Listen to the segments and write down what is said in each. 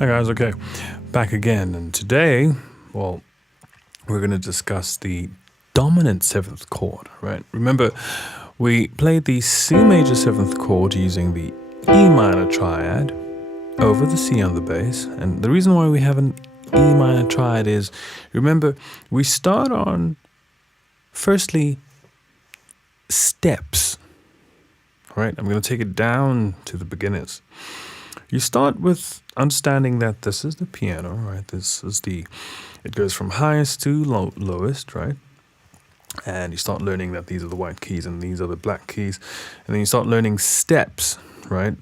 Hi guys, okay, back again, and today, well, we're going to discuss the dominant 7th chord, right? Remember, we played the C major 7th chord using the E minor triad over the C on the bass, and the reason why we have an E minor triad is, remember, we start on, firstly, steps, right? I'm going to take it down to the beginners. You start with understanding that this is the piano, right? This is it goes from highest to lowest, right? And you start learning that these are the white keys and these are the black keys. And then you start learning steps, right?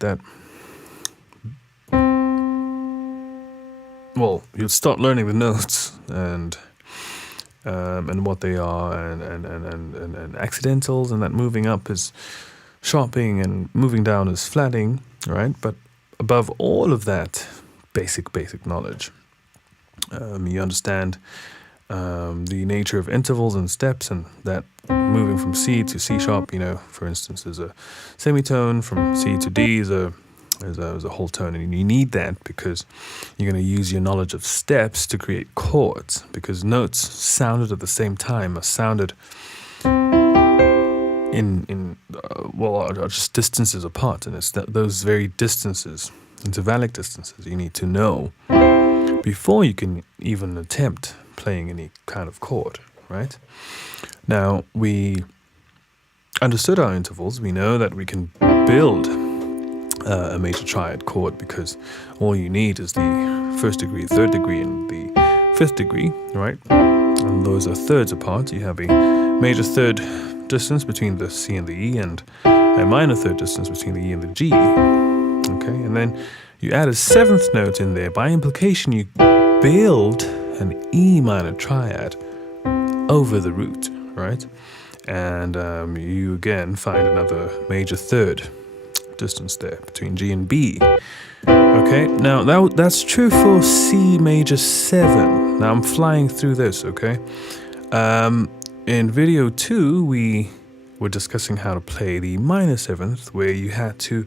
Well, you'll start learning the notes and what they are and accidentals, and that moving up is sharping and moving down is flatting, right? But above all of that basic knowledge, you understand the nature of intervals and steps, and that moving from C to C sharp, for instance, is a semitone, from C to D is a whole tone, and you need that because you're going to use your knowledge of steps to create chords, because notes sounded at the same time are sounded are just distances apart, and it's those very distances, intervallic distances, you need to know before you can even attempt playing any kind of chord, right? Now, we understood our intervals. We know that we can build a major triad chord because all you need is the 1st degree, 3rd degree, and the 5th degree, right? And those are thirds apart. You have a major 3rd distance between the C and the E, and a minor 3rd distance between the E and the G. Okay, and then you add a 7th note in there. By implication, you build an E minor triad over the root, right? And you again find another major 3rd distance there between G and B. Okay, now that's true for C major 7. Now I'm flying through this, okay? In video 2, we were discussing how to play the minor 7th, where you had to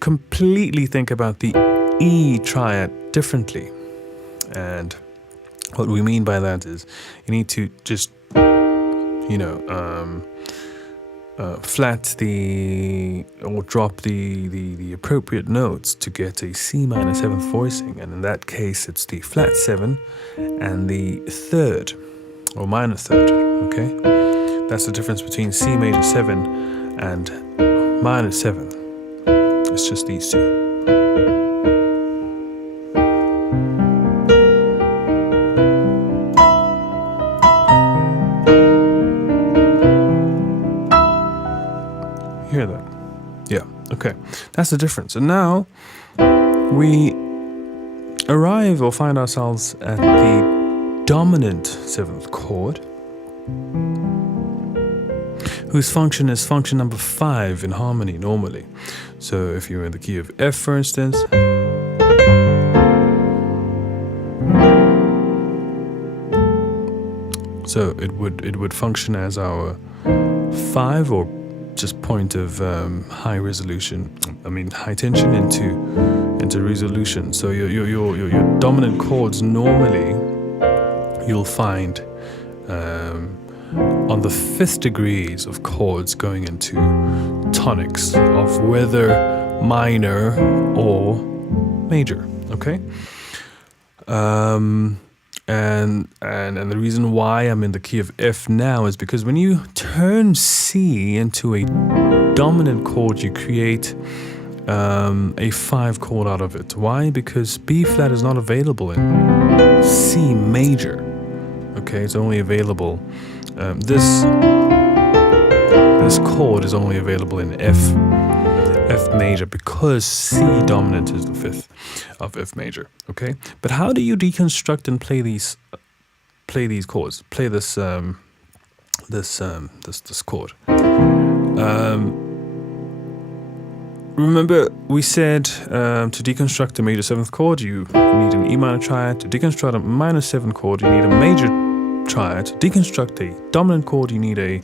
completely think about the E triad differently. And what we mean by that is you need to just, flat or drop the appropriate notes to get a C minor 7th voicing. And in that case, it's the flat 7 and the 3rd or minor 3rd, okay? That's the difference between C major 7 and minor 7. It's just these two. Hear that? Yeah, okay. That's the difference. And now we arrive or find ourselves at the dominant 7th chord, whose function is function number 5 in harmony normally. So if you're in the key of F, for instance, so it would function as our 5, or just point of high tension into resolution. So your dominant chords normally you'll find on the 5th degrees of chords going into tonics of whether minor or major, okay? And the reason why I'm in the key of F now is because when you turn C into a dominant chord, you create a 5 chord out of it. Why? Because B flat is not available in C major. Okay, it's only available. This chord is only available in F major because C dominant is the fifth of F major. Okay, but how do you deconstruct and play these chords? Play this chord. Remember, we said to deconstruct a major seventh chord, you need an E minor triad. To deconstruct a minor seventh chord, you need a major triad. To deconstruct a dominant chord, you need a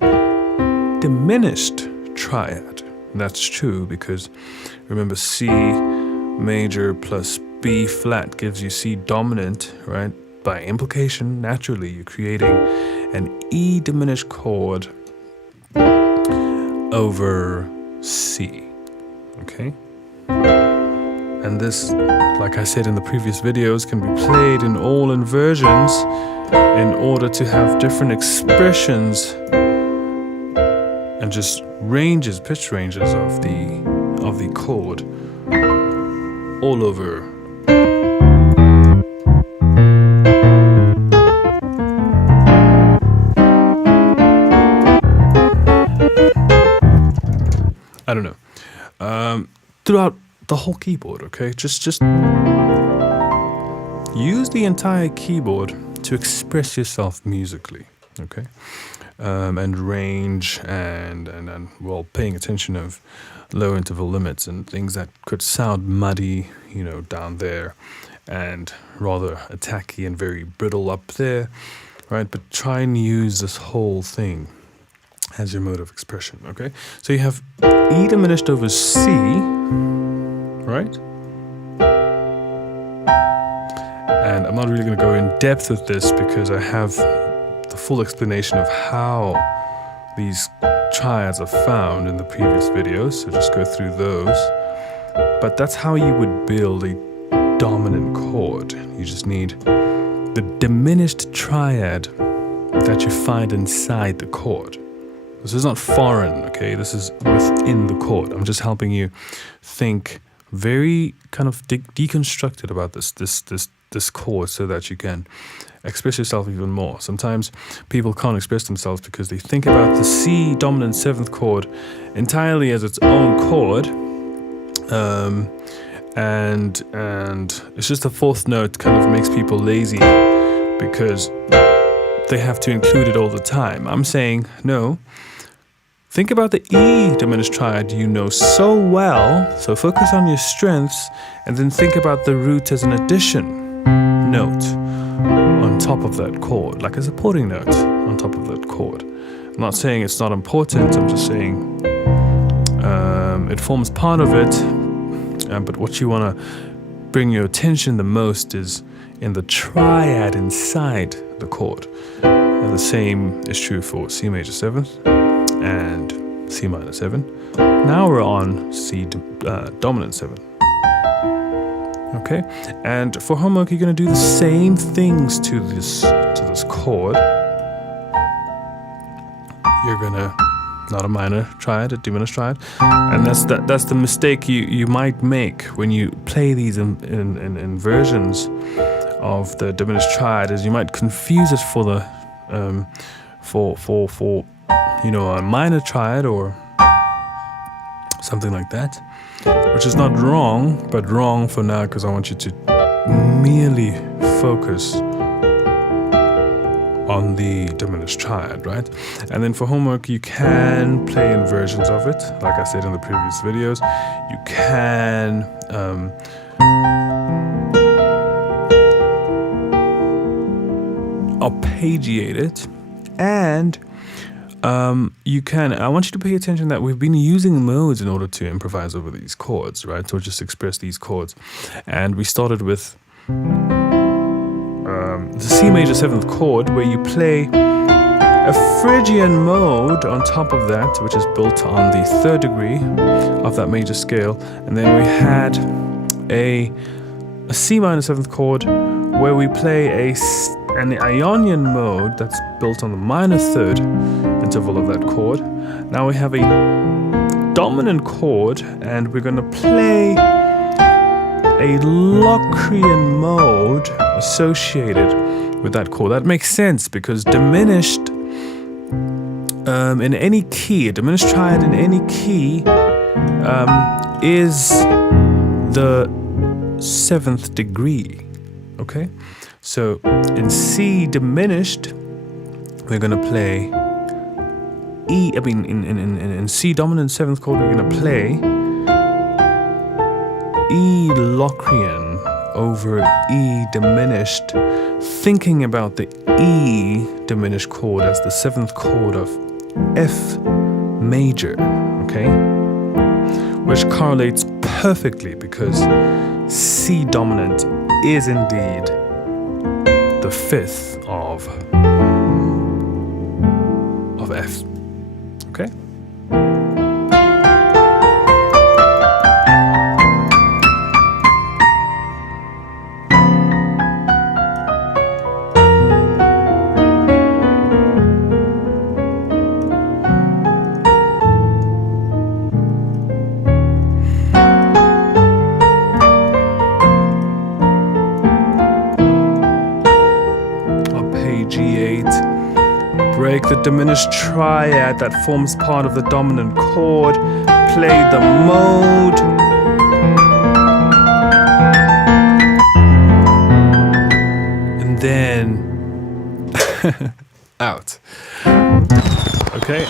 diminished triad. And that's true because, remember, C major plus B flat gives you C dominant, right? By implication, naturally, you're creating an E diminished chord over C. Okay, and this, like I said in the previous videos, can be played in all inversions in order to have different expressions and just ranges, pitch ranges of the chord all over. I don't know. Throughout the whole keyboard, okay? Just use the entire keyboard to express yourself musically, okay? And range and well, paying attention of low interval limits and things that could sound muddy, down there, and rather attacky and very brittle up there, right? But try and use this whole thing as your mode of expression, okay? So you have E diminished over C, right? And I'm not really going to go in depth with this because I have the full explanation of how these triads are found in the previous videos, so just go through those. But that's how you would build a dominant chord. You just need the diminished triad that you find inside the chord. This is not foreign, okay? This is within the chord. I'm just helping you think very kind of deconstructed about this chord so that you can express yourself even more. Sometimes people can't express themselves because they think about the C dominant seventh chord entirely as its own chord, and it's just a fourth note kind of makes people lazy because they have to include it all the time. I'm saying no. Think about the E diminished triad you know so well, so focus on your strengths, and then think about the root as an addition note on top of that chord, like a supporting note on top of that chord. I'm not saying it's not important, I'm just saying it forms part of it, but what you want to bring your attention the most is in the triad inside the chord. And the same is true for C major 7th and C minor 7. Now we're on C dominant 7. Okay, and for homework you're going to do the same things to this chord. You're gonna, not a minor triad, a diminished triad, and that's the mistake you might make when you play these in versions of the diminished triad, is you might confuse it for the for a minor triad or something like that, which is not wrong, but wrong for now because I want you to merely focus on the diminished triad, right? And then for homework, you can play in versions of it. Like I said in the previous videos, you can arpeggiate it, and you can, I want you to pay attention that we've been using modes in order to improvise over these chords, right? So just express these chords. And we started with the C major 7th chord, where you play a Phrygian mode on top of that, which is built on the 3rd degree of that major scale. And then we had a C minor 7th chord where we play an Ionian mode that's built on the minor 3rd interval of that chord. Now we have a dominant chord, and we're going to play a Locrian mode associated with that chord. That makes sense because diminished in any key, a diminished triad in any key is the 7th degree. Okay, so in C diminished, we're gonna play E. I mean, in C dominant 7th chord, we're gonna play E Locrian over E diminished, thinking about the E diminished chord as the 7th chord of F major, okay? Which correlates perfectly because C dominant is indeed the 5th of F, okay? G8, break the diminished triad that forms part of the dominant chord, play the mode, and then out. Okay.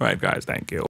Right, guys, thank you.